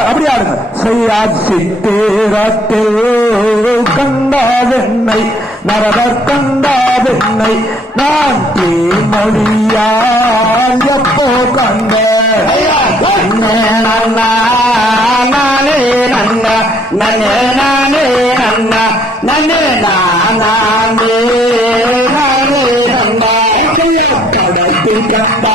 அப்படி ஆடுங்க. செய்யாச்சித்தேராட்டில் கண்டாதென்னை நரவர் கண்டாதென்னை நான் தேமொழியால் எப்போ கண்ட நானே நன்னா நன்னே நானே நன்னா நன்னே நானே நானே நன்னா. கடத்தில் கண்டா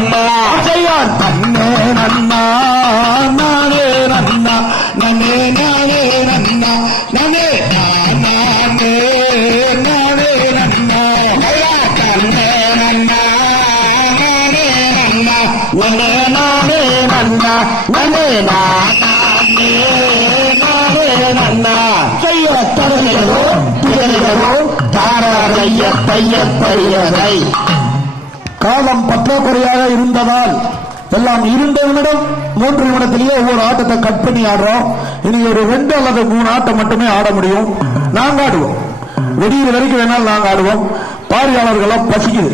நன்னா ஆசையார் தன்னே நன்னா நானே நன்னா நன்னே நானே நன்னா நன்னே நானே நானே நன்னா ஐயா நன்னே நன்னா நானே நன்னா நன்னே நானே நன்னா நன்னே நானே நானே நன்னா செய்ய தருகிறோ திகழ்கிறோ தாராரைய பைய காலம் பற்றாக்குறையாக இருந்ததால் எல்லாம் இரண்டு நிமிடம் மூன்று நிமிடத்திலேயே ஒவ்வொரு ஆட்டத்தை கட் பண்ணி ஆடுறோம். இனி ஒரு ரெண்டு அல்லது மூணு ஆட்டம் மட்டுமே ஆட முடியும். நாங்க ஆடுவோம். வெடியில் வரைக்கும் வேணாலும் நாங்க ஆடுவோம். பார்வையாளர்கள்லாம் பசிக்குது.